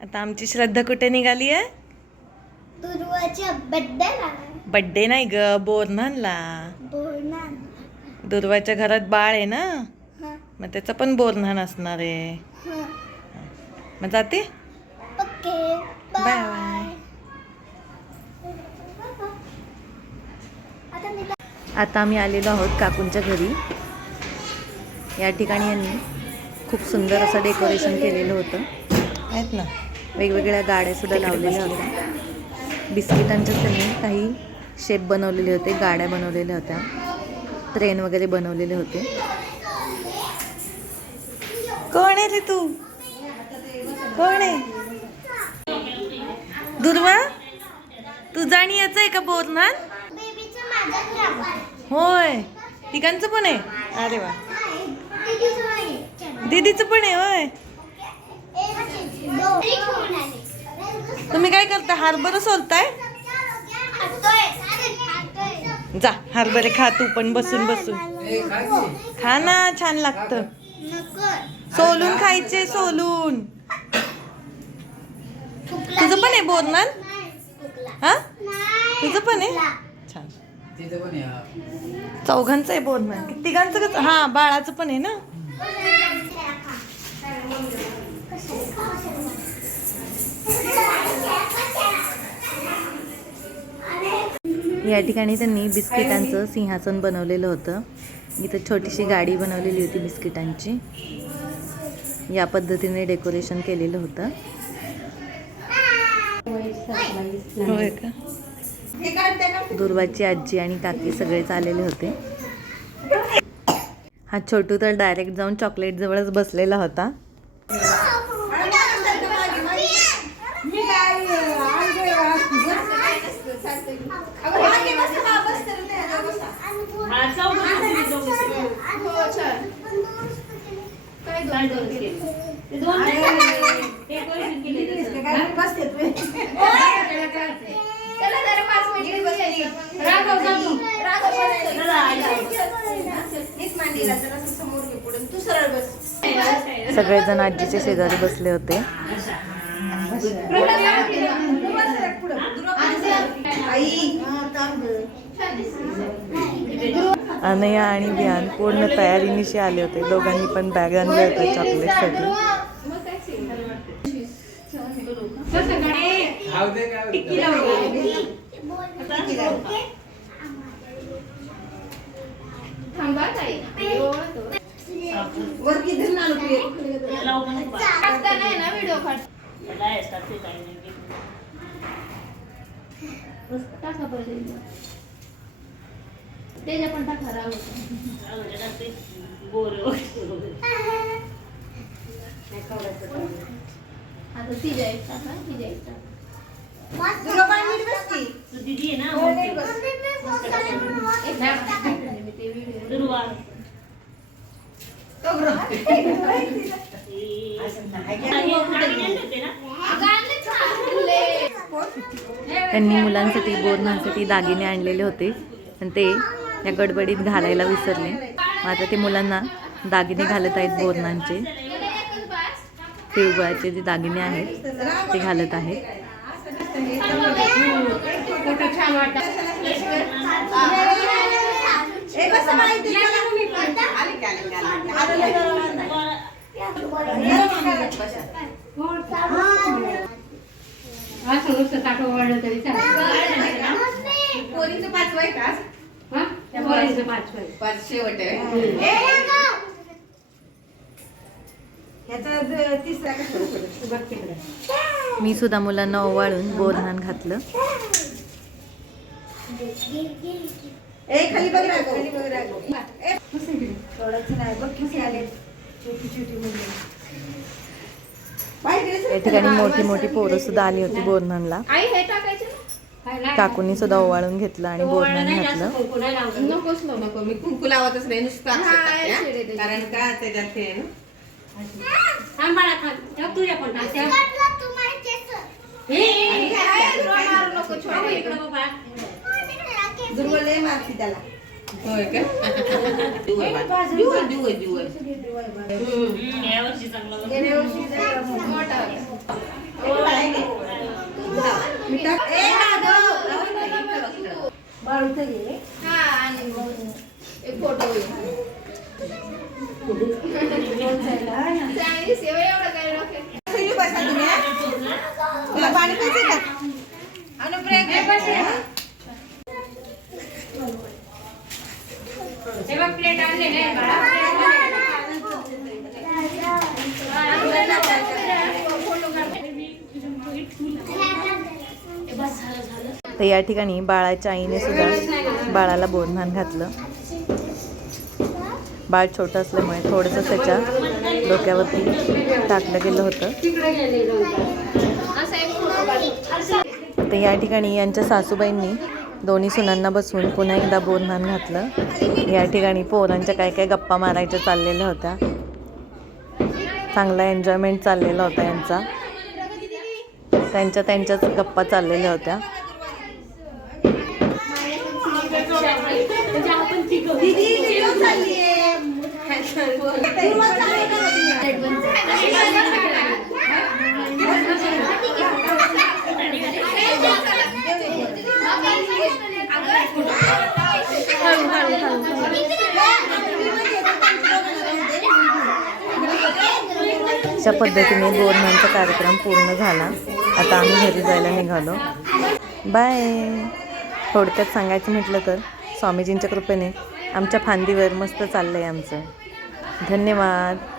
आता आमची श्रद्धा कुठे निघाली आहे? दुर्वाच्या बड्डेला बड्डे नाही ग बोरनानला. दुर्वाच्या घरात बाळ आहे ना? मग त्याचं पण बोरन्हान असणार आहे. मग जाते? Okay bye. बाय. आता आम्ही आलेलो आहोत काकूंच्या घरी. या ठिकाणी यांनी खूप सुंदर असं डेकोरेशन केलेलं होतं. आहेत ना? वेगवेगळ्या गाड्या सुद्धा लावलेल्या होत्या. बिस्किटांच्या त्यांनी काही शेप बनवलेले होते गाड्या बनवलेल्या होत्या. ट्रेन वगैरे बनवलेले होते. कोण आहे रे तू? कोण आहे? दुर्वा तुझा आणि याचं आहे का बोरनान होय. तिघांचं पण आहे? अरे वा. दीदीचं पण आहे होय एक, दोन. घरी घेऊन आले. तुम्ही काय करता? हरभरा सोलताय. जा हरभरे खा तू पण बसून बसून. खा ना छान लागतं. नको. सोलून खायचे सोलून. तुझं पण आहे लाग- हा? नाही. तुझं पण आहे? छान. चौघांचं आहे बोरनान तिघांचं कसं? हा बाळाचं पण आहे ना? या ठिकाणी त्यांनी बिस्किटांचं सिंहासन बनवलेलं होतं. इथं छोटीशी गाडी बनवलेली होती बिस्किटांची. या पद्धतीने डेकोरेशन केलेलं होतं. होय का? दुर्वाची आजी आणि काकी सगळेच आलेले होते. हा छोटू तर डायरेक्ट जाऊन चॉकलेट जवळच बसलेला होता. सगळेजण आजीच्या शेजारी बसले होते. आई. अनया आणि विहान पूर्ण तयारीनिशी आले होते. दोघांनी पण बॅग आणल्या होत्या चॉकलेटसाठी काय त्याच्या पण टाका राव आता तिच्या एक टाका तिच्या एक टाका एक टाका टाकले मी ते व्हिडिओ त्यांनी मुलांसाठी बोरणांसाठी दागिने आणलेले होते. आणि ते या गडबडीत घालायला विसरले. मग आता ते मुलांना दागिने घालत आहेत बोरणांचे. तिळगुळाचे जे दागिने आहेत ते घालत आहेत. असं नुसतं टाकं वळलं तरी चालेल. पोरीचं पाचवं आहे का हा? त्या पोरीचं पाचवं आहे. पाच शेवट आहे मी सुद्धा मुलांना ओवाळून बोरणान घातलं. ए खाली बघ रागो खाली बघ रागो ए, थोडंसं नाही बघ किती आले. छोटी छोटी मुलं. पाहिजे या ठिकाणी मोठी मोठी पोरं सुद्धा आली होती बोरणांला आई हे टाकायचं काकूंनी सुद्धा ओवाळून घेतलं आणि जास्त घातलं. कुंकू नाही लावलं. नकोच नको मी कुंकू लावतच नाही नुसतं. कारण का त्याच्यात हे काय? त्याला. అడుగుతుంది ఫోటో तर या ठिकाणी बाळाच्या आईने सुद्धा बाळाला बोरधान घातलं. बाळ छोटं असल्यामुळे थोडंसं त्याच्या डोक्यावरती टाकलं गेलं होतं. तर या ठिकाणी यांच्या सासूबाईंनी दोन्ही सुनांना बसवून पुन्हा एकदा बोरधान घातलं. या ठिकाणी पोरांच्या काय काय गप्पा मारायच्या चाललेल्या होत्या. चांगला एन्जॉयमेंट चाललेला होता यांचा. त्यांच्या त्यांच्याच गप्पा चाललेल्या होत्या. आहे. अशा पद्धतीने बोरन्हाणचा कार्यक्रम पूर्ण झाला. आता आम्ही घरी जायला निघालो. बाय. थोडक्यात सांगायचं म्हटलं तर स्वामीजींच्या कृपेने आमच्या फांदीवर मस्त चाललं आहे आमचं. धन्यवाद.